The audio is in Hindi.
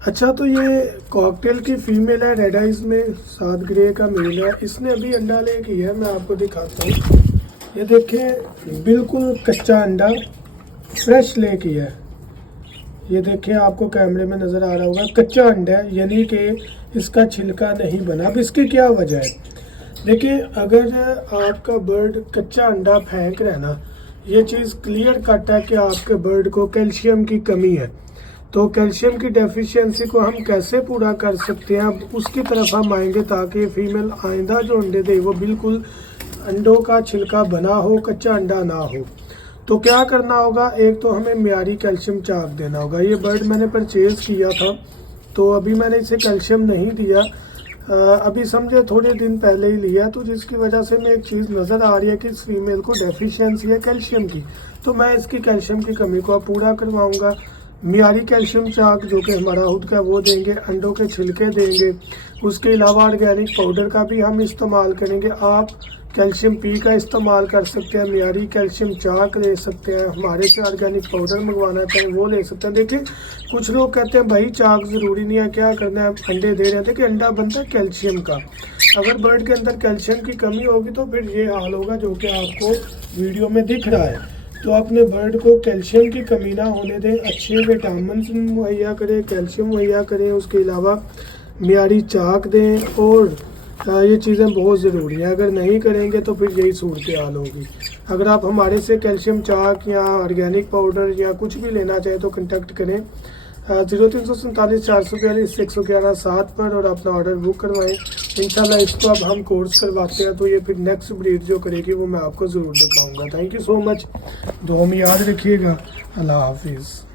अच्छा, तो ये कॉकटेल की फीमेल है, रेड आइज में, 7 ग्रे का मेल है। इसने अभी अंडा ले किया है, मैं आपको दिखाता हूँ। ये देखें, बिल्कुल कच्चा अंडा फ्रेश ले किया है। ये देखें, आपको कैमरे में नज़र आ रहा होगा, कच्चा अंडा है, यानी कि इसका छिलका नहीं बना। अब इसकी क्या वजह है? देखिए, अगर आपका बर्ड कच्चा अंडा फेंक रहा है ना, ये चीज़ क्लियर कट है कि आपके बर्ड को कैल्शियम की कमी है। तो कैल्शियम की डेफिशिएंसी को हम कैसे पूरा कर सकते हैं, अब उसकी तरफ हम आएंगे, ताकि फीमेल आइंदा जो अंडे दे वो बिल्कुल अंडों का छिलका बना हो, कच्चा अंडा ना हो। तो क्या करना होगा, एक तो हमें मियारी कैल्शियम चाक देना होगा। ये बर्ड मैंने परचेज़ किया था, तो अभी मैंने इसे कैल्शियम नहीं दिया, अभी समझे थोड़े दिन पहले ही लिया, तो जिसकी वजह से मैं एक चीज़ नज़र आ रही है कि इस फीमेल को डेफिशिएंसी है कैल्शियम की। तो मैं इसकी कैल्शियम की कमी को पूरा करवाऊँगा। मियारी कैल्शियम चाक जो कि हमारा खुद का वो देंगे, अंडों के छिलके देंगे। उसके अलावा ऑर्गेनिक पाउडर का भी हम इस्तेमाल करेंगे। आप कैल्शियम पी का इस्तेमाल कर सकते हैं, मियारी कैल्शियम चाक ले सकते हैं, हमारे से ऑर्गेनिक पाउडर मंगवाना चाहें वो ले सकते हैं। देखिए, कुछ लोग कहते हैं भाई चाक ज़रूरी नहीं है, क्या करना है, अंडे दे रहे थे कि अंडा बनता है कैल्शियम का। अगर बर्ड के अंदर कैल्शियम की कमी होगी तो फिर ये हाल होगा जो कि आपको वीडियो में दिख रहा है। तो अपने बर्ड को कैल्शियम की कमी ना होने दें, अच्छे विटामिन मुहैया करें, कैल्शियम मुहैया करें, उसके अलावा मियारी चाक दें। और ये चीज़ें बहुत ज़रूरी हैं, अगर नहीं करेंगे तो फिर यही सूरत हाल होगी। अगर आप हमारे से कैल्शियम चाक या ऑर्गेनिक पाउडर या कुछ भी लेना चाहें तो कॉन्टैक्ट करें 0347 442 111 7 पर और अपना ऑर्डर बुक करवाएं। इंशाल्लाह इसको अब हम कोर्स करवाते हैं, तो ये फिर नेक्स्ट ब्रीड जो करेगी वो मैं आपको ज़रूर दिखाऊंगा। थैंक यू सो मच, दुआ में याद रखिएगा। अल्लाह हाफिज़।